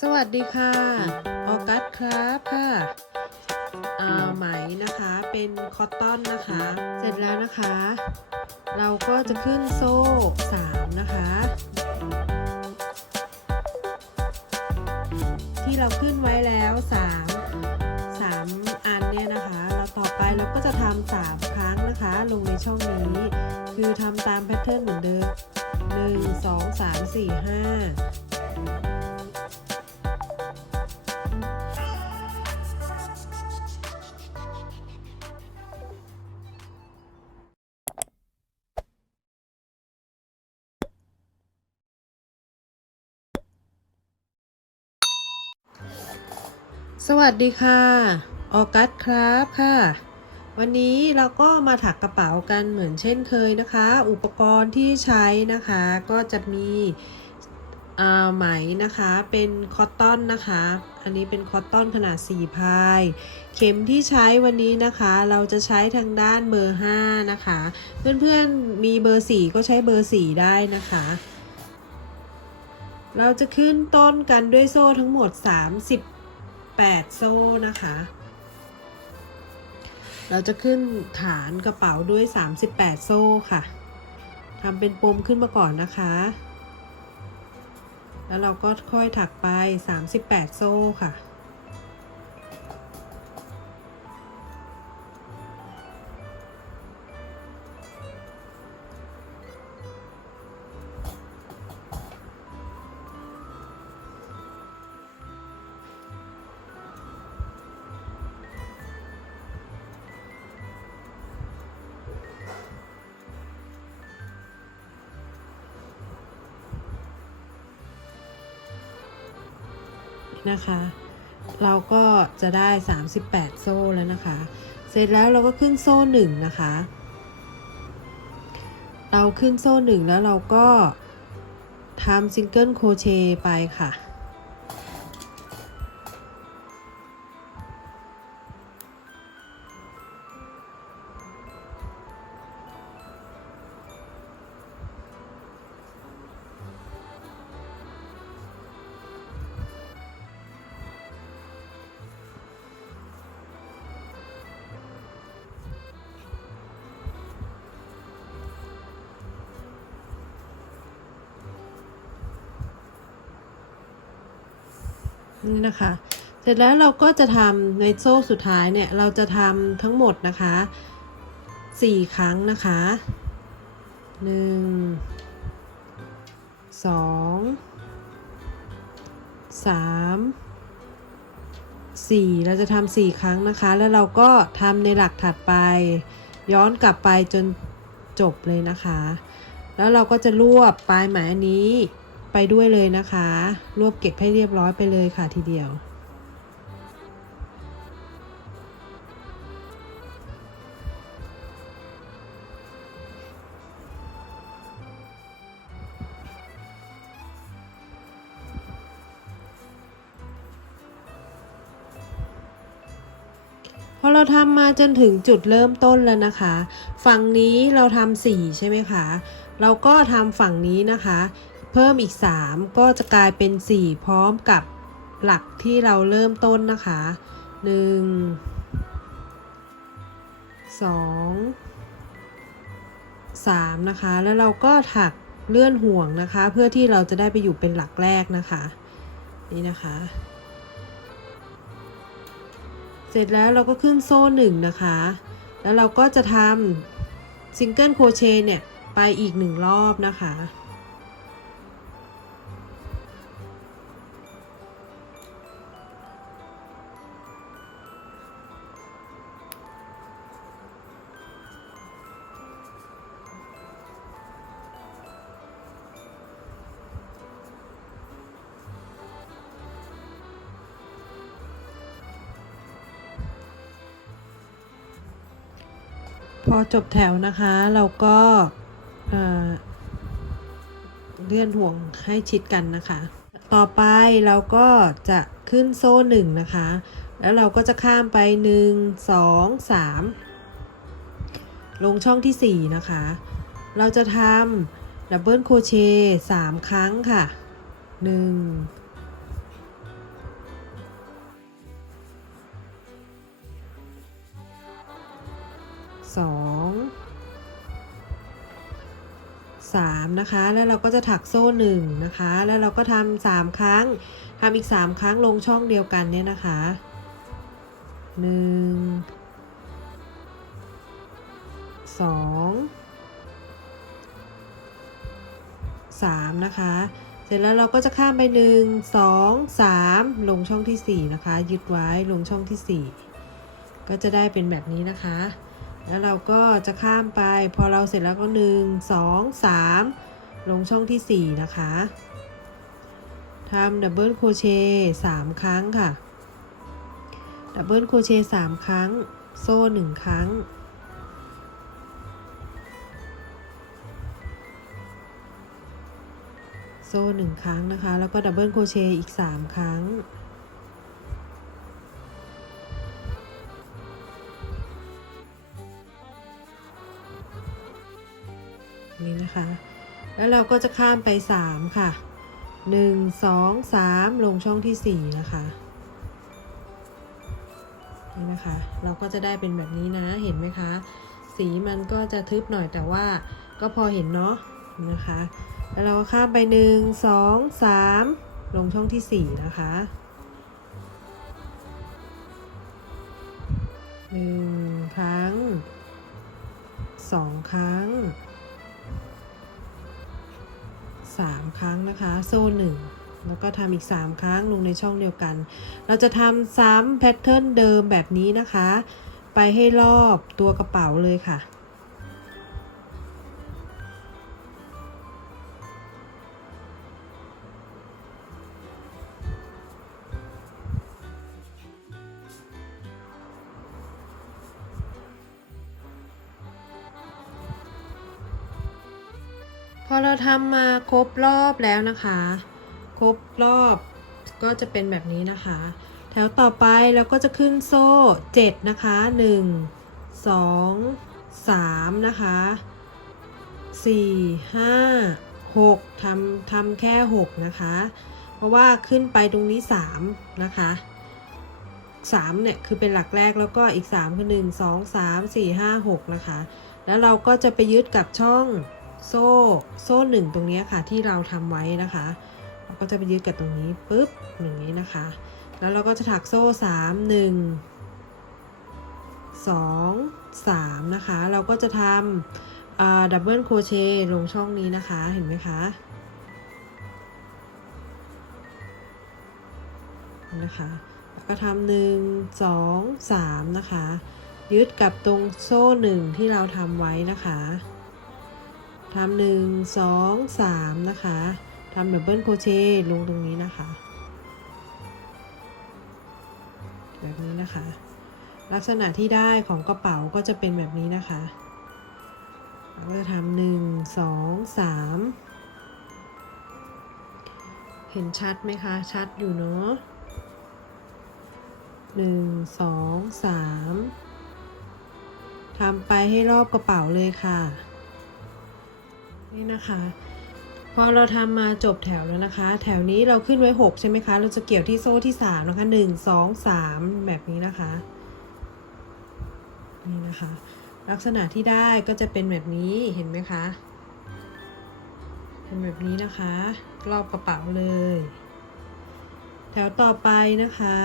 สวัสดีค่ะ ออกัสครับค่ะอ่าไหมนะคะเป็นคอตตอนนะคะ เสร็จแล้วนะคะ เราก็จะขึ้นโซ่3นะคะ ที่เราขึ้นไว้แล้ว 3 3 อันเนี่ยนะคะเราต่อไปเราก็จะทำ3ครั้งนะคะ ลงในช่องนี้ คือทำตามแพทเทิร์นเหมือนเดิม 1 2 3 4 5 สวัสดีค่ะ ออกัสครับค่ะ วันนี้เราก็มาถักกระเป๋ากันเหมือนเช่นเคยนะคะ อุปกรณ์ที่ใช้นะคะก็จะมีไหมนะคะเป็นคอตตอนนะคะ อันนี้เป็นคอตตอนขนาด 4 พาย เข็มที่ใช้วันนี้นะคะ เราจะใช้ทางด้านเบอร์ 5 นะคะ เพื่อนๆมีเบอร์ 4 ก็ใช้เบอร์ 4 ได้นะคะเราจะขึ้นต้นกันด้วยโซ่ทั้งหมด 8 โซ่นะคะ เราจะขึ้นฐานกระเป๋าด้วย 38 โซ่ค่ะทำเป็นปมขึ้นมาก่อนนะคะ แล้วเราก็ค่อยถักไป 38 โซ่ค่ะ นะคะ เราก็จะได้ 38 โซ่แล้วนะคะ เสร็จแล้วเราก็ขึ้นโซ่หนึ่งนะคะ เราขึ้นโซ่หนึ่งแล้วเราก็ทำซิงเกิลโครเชต์ไปค่ะ นี่นะคะ เสร็จแล้วเราก็จะทำในโซ่สุดท้ายเนี่ยเราจะทำทั้งหมดนะคะ4ครั้งนะคะ1 2 3 4เราจะทำ4ครั้งนะคะ แล้วเราก็ทำในหลักถัดไป ย้อนกลับไปจนจบเลยนะคะ แล้วเราก็จะรวบปลายไหมอันนี้ ไปด้วยเลยนะคะ รวบเก็บให้เรียบร้อยไปเลยค่ะทีเดียว พอเราทำมาจนถึงจุดเริ่มต้นแล้วนะคะ ฝั่งนี้เราทำสี่ใช่ไหมคะ เราก็ทำฝั่งนี้นะคะ เพิ่มอีก 3 ก็จะกลายเป็น 4 พร้อมกับหลักที่เราเริ่มต้นนะคะ 1 2 3 นะคะ แล้วเราก็ถักเลื่อนห่วงนะคะ เพื่อที่เราจะได้ไปอยู่เป็นหลักแรกนะคะ นี่นะคะ เสร็จแล้วเราก็ขึ้นโซ่หนึ่งนะคะ แล้วเราก็จะทำซิงเกิลโครเชต์เนี่ย ไปอีกหนึ่งรอบนะคะ พอจบแถวนะคะเราก็เลื่อนห่วงให้ชิดกันนะคะ ต่อไปเราก็จะขึ้นโซ่หนึ่งนะคะ แล้วเราก็จะข้ามไปหนึ่งสองสามลงช่องที่สี่นะคะ เราจะทำดับเบิลโครเชต์สามครั้งค่ะหนึ่ง สองสามนะคะ แล้วเราก็จะถักโซ่หนึ่งนะคะ แล้วเราก็ทำสามครั้งทำอีกสามครั้งลงช่องเดียวกันเนี่ยนะคะหนึ่งสองสามนะคะ เสร็จแล้วเราก็จะข้ามไปหนึ่งสองสามลงช่องที่สี่นะคะ ยึดไว้ลงช่องที่สี่ก็จะได้เป็นแบบนี้นะคะ แล้วเราก็จะข้ามไป พอเราเสร็จแล้วก็หนึ่งสองสามลงช่องที่สี่นะคะทำดับเบิลโครเชต์สามครั้งค่ะ ดับเบิลโครเชต์สามครั้ง โซ่หนึ่งครั้ง โซ่หนึ่งครั้งนะคะ แล้วก็ดับเบิลโครเชต์อีกสามครั้ง นี่นะคะ แล้วเราก็จะข้ามไป 3 ค่ะ 1 2 3 ลงช่องที่ 4 นะคะนี่นะคะ เราก็จะได้เป็นแบบนี้นะเห็นไหมคะ สีมันก็จะทึบหน่อยแต่ว่าก็พอเห็นเนาะนะคะ แล้วเราก็ข้ามไป 1 2 3 ลงช่องที่ 4 นะคะหนึ่งครั้งสองครั้ง 3 ครั้งนะคะ โซ่หนึ่งแล้วก็ทำอีก 3 ครั้งลงในช่องเดียวกัน เราจะทำซ้ำแพทเทิร์นเดิมแบบนี้นะคะ ไปให้รอบตัวกระเป๋าเลยค่ะ อเราทำมาครบรอบแล้วนะคะ ครบรอบก็จะเป็นแบบนี้นะคะ แถวต่อไปเราก็จะขึ้นโซ่7นะคะ 1 2 3 นะคะ 4 5 6ทำทำแค่ 6 นะคะ เพราะว่าขึ้นไปตรงนี้ 3 นะคะ 3 เนี่ย คือเป็นหลักแรกแล้วก็อีก 3 คือ 1 2 3 4 5 6 นะคะ แล้วเราก็จะไปยึดกับช่อง โซ่โซ่หนึ่งตรงนี้ค่ะที่เราทำไว้นะคะ เราก็จะไปยึดกับตรงนี้ปุ๊บอย่างนี้นะคะ แล้วเราก็จะถักโซ่สามหนึ่งสองสามนะคะ เราก็จะทำดับเบิลโครเชต์ลงช่องนี้นะคะเห็นไหมคะนะคะแล้วก็ทำหนึ่งสองสามนะคะ ยึดกับตรงโซ่หนึ่งที่เราทำไว้นะคะ ทำหนึ่งสองสามนะคะทำดับเบิลโคเชต์ลงตรงนี้นะคะ แบบนี้นะคะ ลักษณะที่ได้ของกระเป๋าก็จะเป็นแบบนี้นะคะเราก็จะทำหนึ่งสองสามเห็นชัดไหมคะ ชัดอยู่เนาะหนึ่งสองสามทำไปให้รอบกระเป๋าเลยค่ะ นี่นะคะพอเราทำมาจบแถวแล้วนะคะ แถวนี้เราขึ้นไว้ 6 ใช่ไหมคะ เราจะเกี่ยวที่โซ่ที่ 3 นะคะ 1 2 3 แบบนี้นะคะ นี่นะคะ ลักษณะที่ได้ก็จะเป็นแบบนี้เห็นไหมคะเป็นแบบนี้นะคะ รอบกระเป๋าเลย แถวต่อไปนะคะ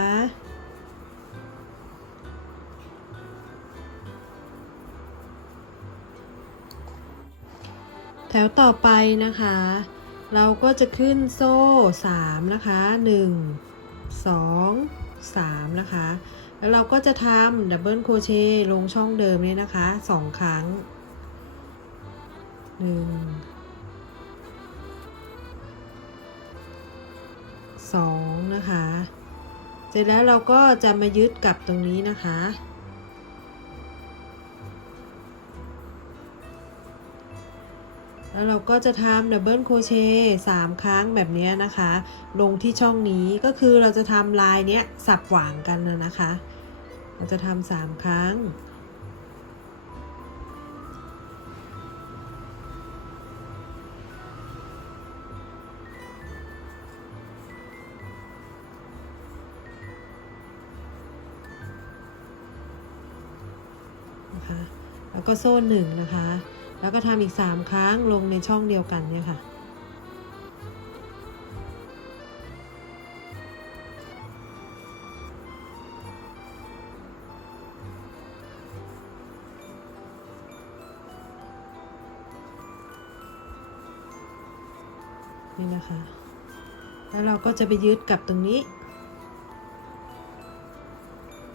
แถวต่อไปนะคะ เราก็จะขึ้นโซ่ 3 นะคะ 1 2 3 นะคะ แล้วเราก็จะทำดับเบิลโครเชต์ลงช่องเดิมนี้นะคะ 2 ครั้ง 1 2 นะคะ เสร็จแล้วเราก็จะมายึดกับตรงนี้นะคะ แล้วเราก็จะทำดับเบิลโคเชต์สามครั้งแบบนี้นะคะ ลงที่ช่องนี้ก็คือเราจะทำลายเนี้ยสับหว่างกันนะคะ เราจะทำสามครั้ง นะคะ แล้วก็โซ่หนึ่งนะคะ แล้วก็ทำอีกสามครั้งลงในช่องเดียวกันเนี่ยค่ะ นี่นะคะ แล้วเราก็จะไปยึดกับตรงนี้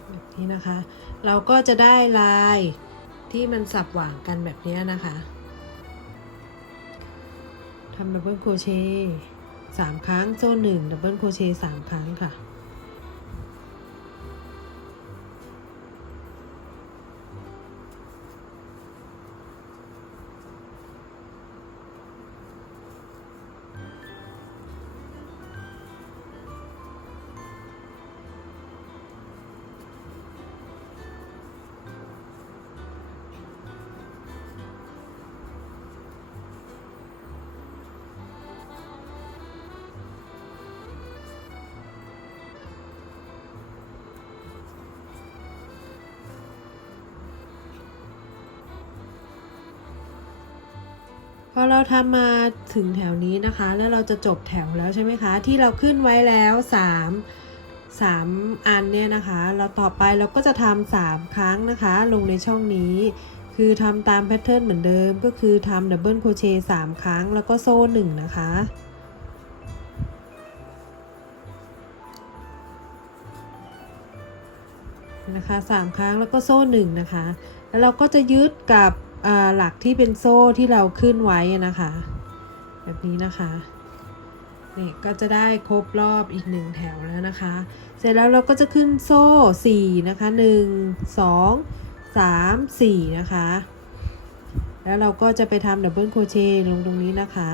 แบบนี้นะคะ เราก็จะได้ลาย ที่มันสับหว่างกันแบบนี้นะคะทำดับเบิลโครเชต์สามครั้งโซ่หนึ่งดับเบิลโครเชต์สามครั้งค่ะ พอเราทำมาถึงแถวนี้นะคะ แล้วเราจะจบแถวแล้วใช่ไหมคะ ที่เราขึ้นไว้แล้ว 3 3 อันเนี่ยนะคะ เราต่อไปเราก็จะทำ3ครั้งนะคะ ลงในช่องนี้ คือทำตามแพทเทิร์นเหมือนเดิม ก็คือทำดับเบิลโครเชต์3ครั้ง แล้วก็โซ่หนึ่งนะคะนะคะสามครั้งแล้วก็โซ่หนึ่งนะคะ แล้วเราก็จะยึดกับ หลักที่เป็นโซ่ที่เราขึ้นไว้นะคะ แบบนี้นะคะนี่ก็จะได้ครบรอบอีกหนึ่งแถวแล้วนะคะ เสร็จแล้วเราก็จะขึ้นโซ่สี่นะคะหนึ่งสองสามสี่นะคะ แล้วเราก็จะไปทำดับเบิลโครเชต์ลงตรงนี้นะคะ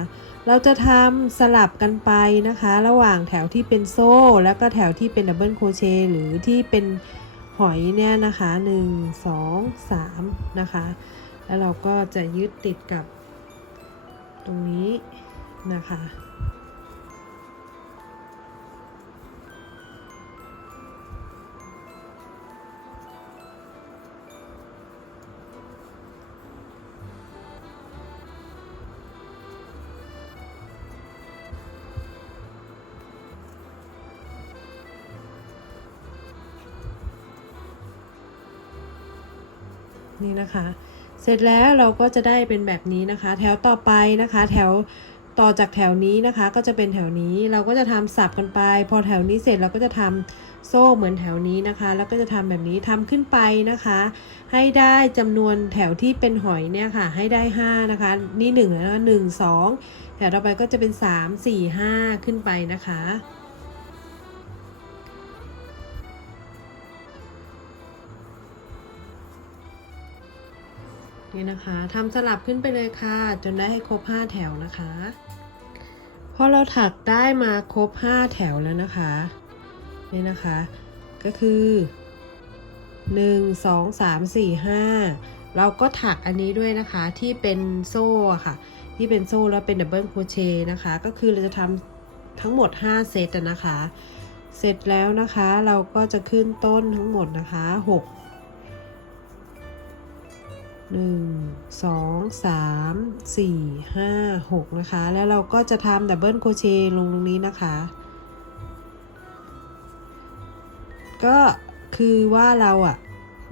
เราจะทำสลับกันไปนะคะ ระหว่างแถวที่เป็นโซ่ แล้วก็แถวที่เป็นดับเบิลโครเชต์หรือที่เป็นหอยเนี่ยนะคะ 1 2 3 นะคะ แล้วเราก็จะยึดติดกับตรงนี้นะคะ นี่นะคะ เสร็จแล้วเราก็จะได้เป็นแบบนี้นะคะ แถวต่อไปนะคะ แถวต่อจากแถวนี้นะคะ ก็จะเป็นแถวนี้เราก็จะทำสับกันไป พอแถวนี้เสร็จเราก็จะทำโซ่เหมือนแถวนี้นะคะ แล้วก็จะทำแบบนี้ทำขึ้นไปนะคะ ให้ได้จำนวนแถวที่เป็นหอยเนี่ยค่ะ ให้ได้ 5 นะคะ นี่1แล้วนะหนึ่งสองแถวต่อไปก็จะเป็น 3 4 5 ขึ้นไปนะคะ นี่นะคะทำสลับขึ้นไปเลยค่ะ จนได้ให้ครบ 5 แถวนะคะพอเราถักได้มาครบ 5 แถวแล้วนะคะนี่นะคะ ก็คือ 1 2 3 4 5 เราก็ถักอันนี้ด้วยนะคะที่เป็นโซ่ค่ะ ที่เป็นโซ่แล้วเป็นดับเบิลโครเชต์นะคะ ก็คือเราจะทำทั้งหมด 5 เซตนะคะ เสร็จแล้วนะคะเราก็จะขึ้นต้นทั้งหมดนะคะ 6 หนึ่งสองสามสี่ห้าหกนะคะ แล้วเราก็จะทำดับเบิลโครเชต์ลงตรงนี้นะคะ ก็คือว่าเราอะ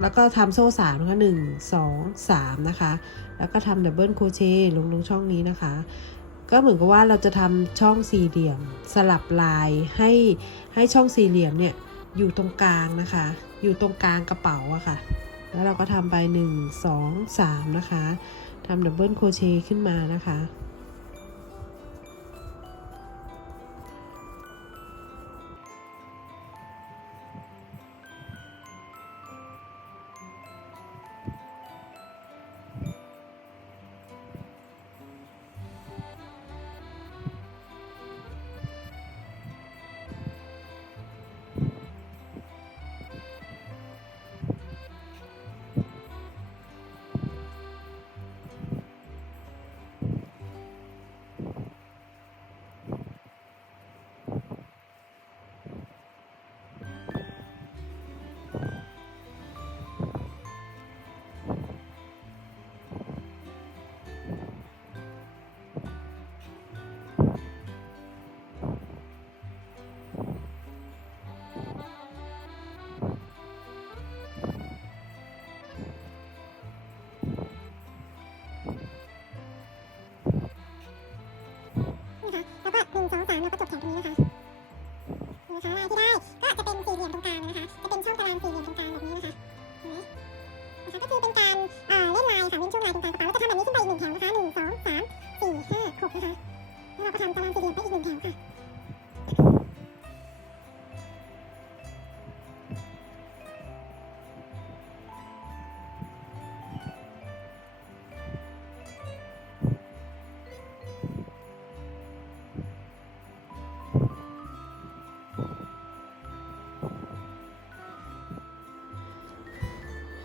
แล้วก็ทำโซ่สามนะคะหนึ่งสองสามนะคะ แล้วก็ทำดับเบิลโครเชต์ลงตรงช่องนี้นะคะ ก็เหมือนกับว่าเราจะทำช่องสี่เหลี่ยมสลับลายให้ให้ช่องสี่เหลี่ยมเนี่ยอยู่ตรงกลางนะคะ อยู่ตรงกลางกระเป๋าอะค่ะ แล้วเราก็ทำไป 1 2 3 นะคะทำดับเบิลโครเชต์ขึ้นมานะคะ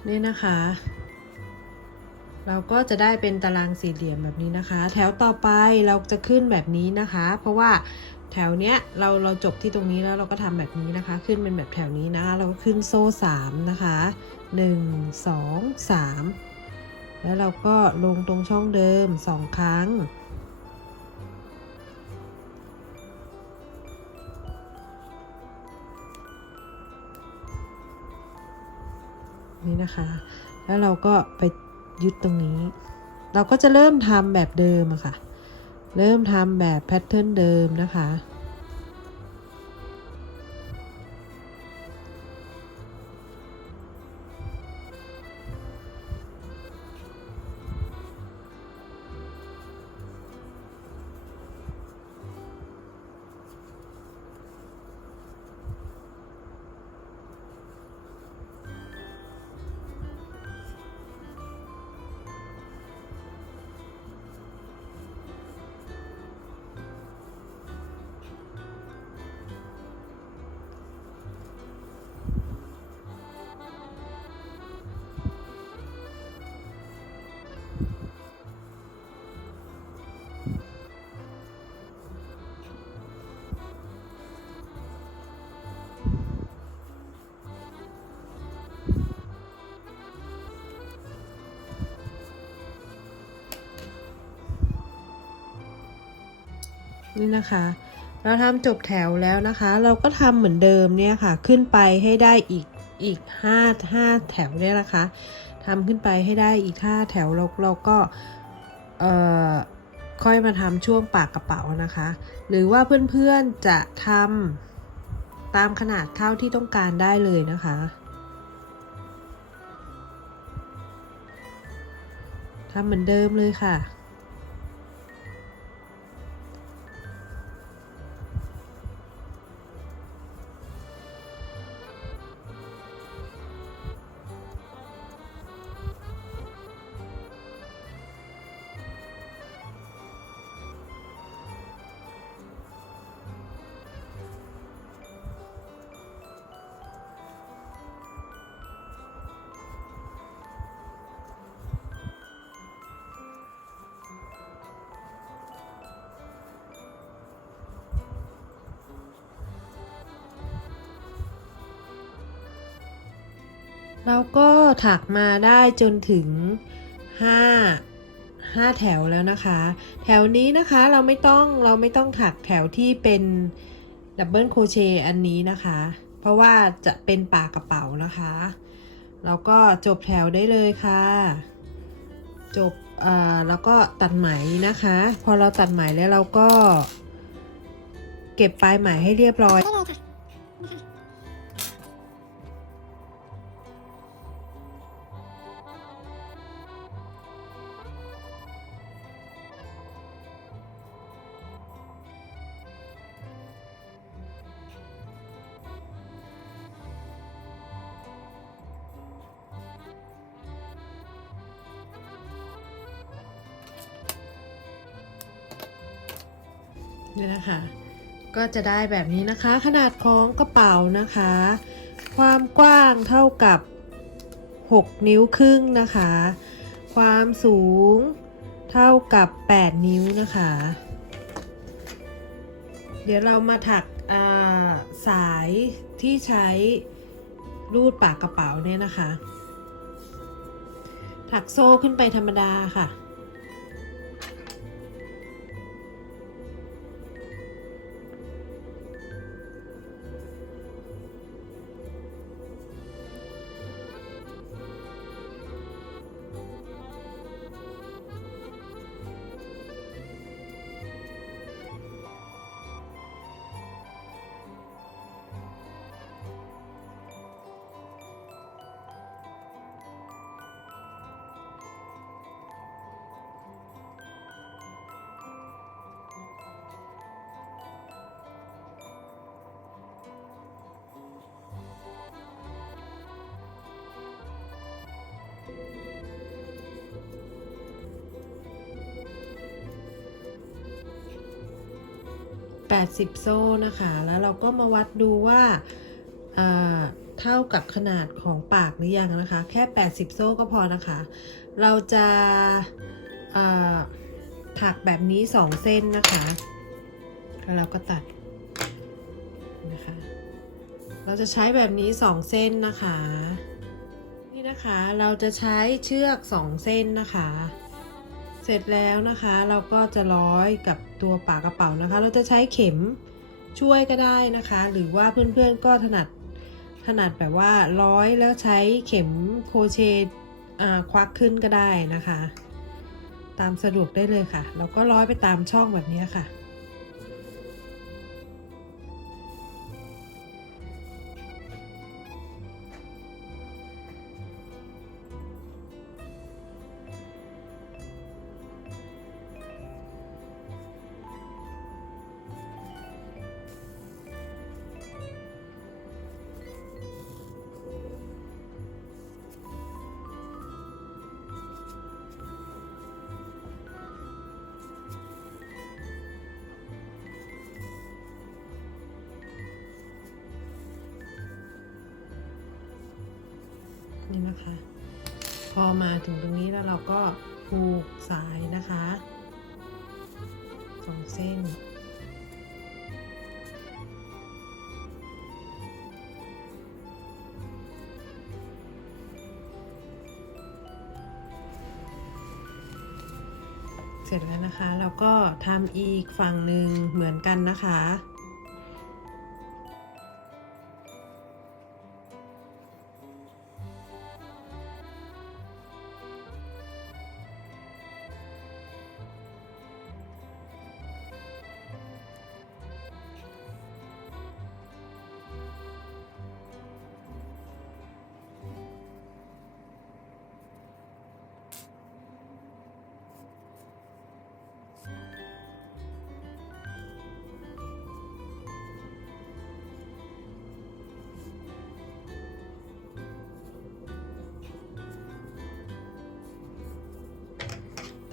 นี่นะคะ เราก็จะได้เป็นตารางสี่เหลี่ยมแบบนี้นะคะ แถวต่อไปเราจะขึ้นแบบนี้นะคะ เพราะว่าแถวเนี้ยเราเราจบที่ตรงนี้แล้วเราก็ทำแบบนี้นะคะ ขึ้นเป็นแบบแถวนี้นะคะเราก็ขึ้นโซ่สามนะคะหนึ่งสองสามแล้วเราก็ลงตรงช่องเดิมสองครั้ง นะคะ แล้วเราก็ไปยึดตรงนี้ เราก็จะเริ่มทำแบบเดิมอะค่ะ เริ่มทำแบบแพทเทิร์นเดิมนะคะ นี่นะคะ เราทำจบแถวแล้วนะคะ เราก็ทำเหมือนเดิมเนี่ยค่ะ ขึ้นไปให้ได้อีกอีกห้าห้าแถวเนี่ยนะคะทำขึ้นไปให้ได้อีกห้าแถวเราเราก็เอ่อค่อยมาทำช่วงปากกระเป๋านะคะ หรือว่าเพื่อนๆจะทำตามขนาดเท่าที่ต้องการได้เลยนะคะทำเหมือนเดิมเลยค่ะ เราก็ถักมาได้จนถึง 5 5 แถวแล้วนะคะ แถวนี้นะคะเราไม่ต้องเราไม่ต้องถักแถวที่เป็นดับเบิลโครเชต์อันนี้นะคะ เพราะว่าจะเป็นปากกระเป๋านะคะเราก็จบแถวได้เลยค่ะ จบอ่าแล้วก็ตัดไหมนะคะ พอเราตัดไหมแล้วเราก็ เก็บปลายไหมให้เรียบร้อยได้เลยค่ะ นี่นะคะ ก็จะได้แบบนี้นะคะ ขนาดของกระเป๋านะคะ ความกว้างเท่ากับ 6 นิ้วครึ่งนะคะ ความสูงเท่ากับ 8 นิ้วนะคะ เดี๋ยวเรามาถักาสายที่ใช้รูดปากกระเป๋าเนี่ยนะคะ ถักโซ่ขึ้นไปธรรมดาค่ะ 80 โซ่นะคะ แล้วเราก็มาวัดดูว่าเท่ากับขนาดของปากหรือยังนะคะ แค่ 80 โซ่ก็พอนะคะ เราจะถักแบบนี้ 2 เส้นนะคะ แล้วเราก็ตัดนะคะ เราจะใช้แบบนี้ 2 เส้นนะคะ นี่นะคะ เราจะใช้เชือก 2 เส้นนะคะ เสร็จแล้วนะคะเราก็จะร้อยกับตัวปากกระเป๋านะคะ เราจะใช้เข็มช่วยก็ได้นะคะ หรือว่าเพื่อนๆก็ถนัดถนัดแบบว่าร้อยแล้วใช้เข็มโครเชต์อ่าควักขึ้นก็ได้นะคะ ตามสะดวกได้เลยค่ะ แล้วก็ร้อยไปตามช่องแบบนี้ค่ะ นะคะ พอมาถึงตรงนี้แล้วเราก็ผูกสายนะคะสองเส้น เสร็จแล้วนะคะ แล้วก็ทำอีกฝั่งหนึ่งเหมือนกันนะคะ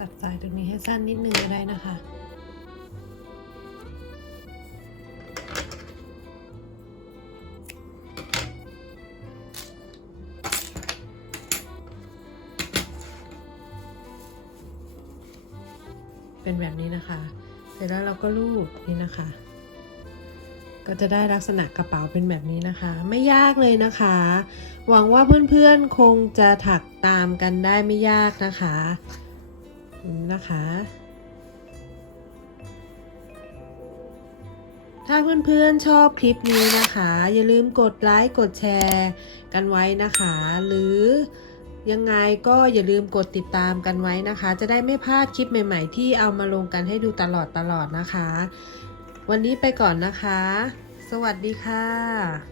ตัดสายตรงนี้ให้สั้นนิดนึงก็ได้นะคะ เป็นแบบนี้นะคะ เสร็จแล้วเราก็ลูบนี่นะคะ ก็จะได้ลักษณะกระเป๋าเป็นแบบนี้นะคะ ไม่ยากเลยนะคะ หวังว่าเพื่อนๆคงจะถักตามกันได้ไม่ยากนะคะ นะคะ ถ้าเพื่อนๆชอบคลิปนี้นะคะ อย่าลืมกดไลค์กดแชร์กันไว้นะคะ หรือยังไงก็อย่าลืมกดติดตามกันไว้นะคะ จะได้ไม่พลาดคลิปใหม่ ๆ ที่เอามาลงกันให้ดูตลอดตลอดนะคะ วันนี้ไปก่อนนะคะ สวัสดีค่ะ